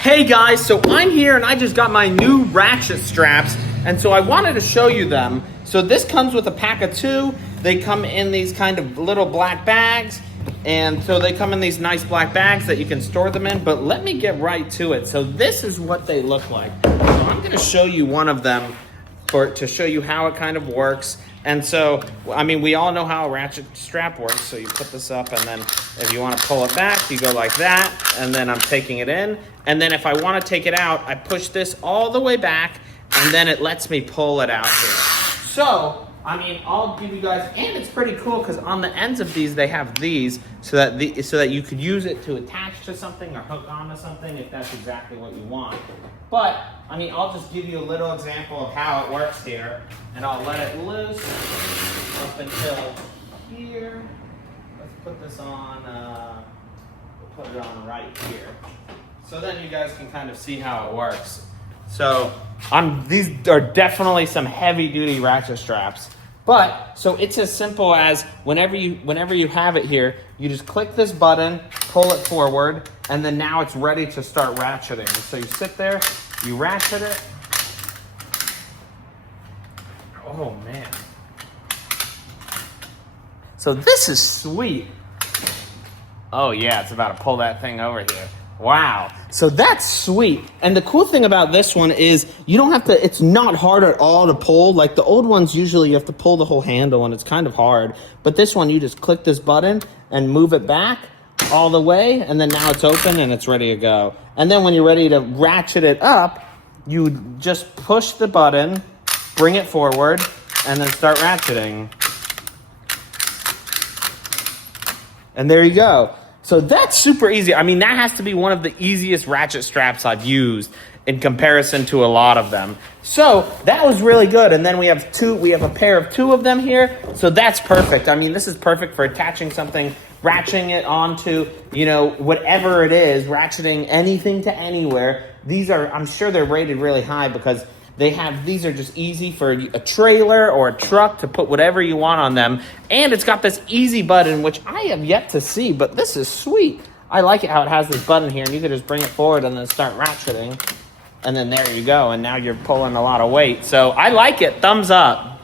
Hey guys, so I'm here and I just got my new Ratchet straps, and so I wanted to show you them. So this comes with a pack of 2. They come in these kind of little black bags, and so they come in these nice black bags that you can store them in, but let me get right to it. So this is what they look like. So I'm gonna show you one of them to show you how it kind of works. And so, I mean, we all know how a ratchet strap works. So you put this up, and then if you want to pull it back, you go like that, and then I'm taking it in. And then if I want to take it out, I push this all the way back, and then it lets me pull it out here. So, I mean, I'll give you guys, and it's pretty cool because on the ends of these, they have these so that you could use it to attach to something or hook onto something if that's exactly what you want. But, I mean, I'll just give you a little example of how it works here, and I'll let it loose up until here. Let's put this on, we'll put it on right here. So then you guys can kind of see how it works. So these are definitely some heavy duty ratchet straps, but so it's as simple as whenever you have it here, you just click this button, pull it forward, and then now it's ready to start ratcheting. So you sit there, you ratchet it. Oh man. So this is sweet. Oh yeah, it's about to pull that thing over here. Wow. So that's sweet. And the cool thing about this one is you don't have to, it's not hard at all to pull. Like the old ones, usually you have to pull the whole handle and it's kind of hard. But this one, you just click this button and move it back all the way. And then now it's open and it's ready to go. And then when you're ready to ratchet it up, you just push the button, bring it forward, and then start ratcheting. And there you go. So that's super easy. I mean, that has to be one of the easiest ratchet straps I've used in comparison to a lot of them. So that was really good. And then we have a pair of 2 of them here. So that's perfect. I mean, this is perfect for attaching something, ratcheting it onto, you know, whatever it is, ratcheting anything to anywhere. These are, I'm sure they're rated really high because these are just easy for a trailer or a truck to put whatever you want on them. And it's got this easy button, which I have yet to see, but this is sweet. I like it how it has this button here, and you can just bring it forward and then start ratcheting. And then there you go, and now you're pulling a lot of weight. So I like it, thumbs up.